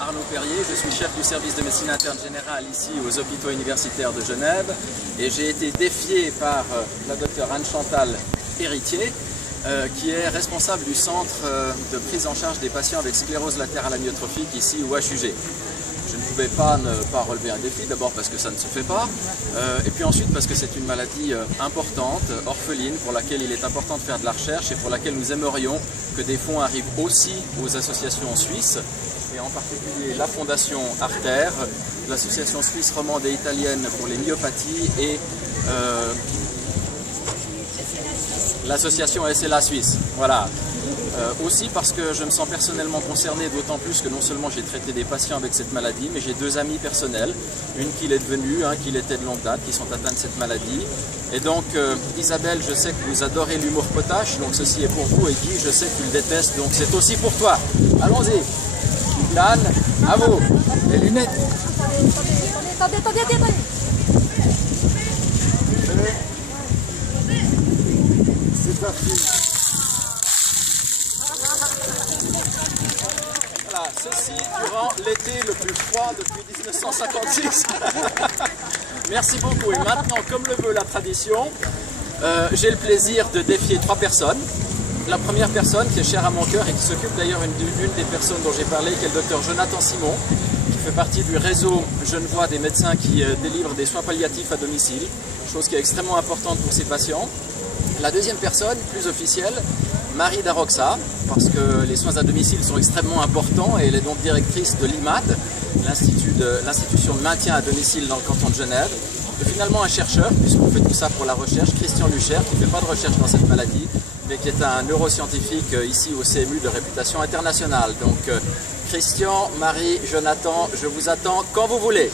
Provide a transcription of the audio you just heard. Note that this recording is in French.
Arnaud Perrier, je suis chef du service de médecine interne générale ici aux hôpitaux universitaires de Genève et j'ai été défié par la docteure Anne-Chantal Héritier qui est responsable du centre de prise en charge des patients avec sclérose latérale amyotrophique ici au HUG. Je ne pouvais pas ne pas relever un défi, d'abord parce que ça ne se fait pas, et puis ensuite parce que c'est une maladie importante, orpheline, pour laquelle il est important de faire de la recherche et pour laquelle nous aimerions que des fonds arrivent aussi aux associations suisses, et en particulier la Fondation Artère, l'association suisse romande et italienne pour les myopathies et l'association SLA Suisse. Voilà. Aussi parce que je me sens personnellement concerné, d'autant plus que non seulement j'ai traité des patients avec cette maladie, mais j'ai deux amis personnels, une qui l'est devenue, un qui l'était de longue date, qui sont atteints de cette maladie. Et donc Isabelle, je sais que vous adorez l'humour potache, donc ceci est pour vous, et Guy, je sais que tu le détestes, donc c'est aussi pour toi. Allons-y. Dan, à vous. Les lunettes. Attendez. C'est parti. Voilà, ceci durant l'été le plus froid depuis 1956. Merci beaucoup. Et maintenant, comme le veut la tradition, j'ai le plaisir de défier trois personnes. La première personne qui est chère à mon cœur et qui s'occupe d'ailleurs d'une des personnes dont j'ai parlé, qui est le docteur Jonathan Simon, qui fait partie du réseau genevois des médecins qui délivrent des soins palliatifs à domicile, chose qui est extrêmement importante pour ces patients. La deuxième personne, plus officielle, Marie Daroxa, parce que les soins à domicile sont extrêmement importants et elle est donc directrice de l'IMAD, l'institution de maintien à domicile dans le canton de Genève. Et finalement un chercheur, puisqu'on fait tout ça pour la recherche, Christian Lucher, qui ne fait pas de recherche dans cette maladie, mais qui est un neuroscientifique ici au CMU de réputation internationale. Donc Christian, Marie, Jonathan, je vous attends quand vous voulez.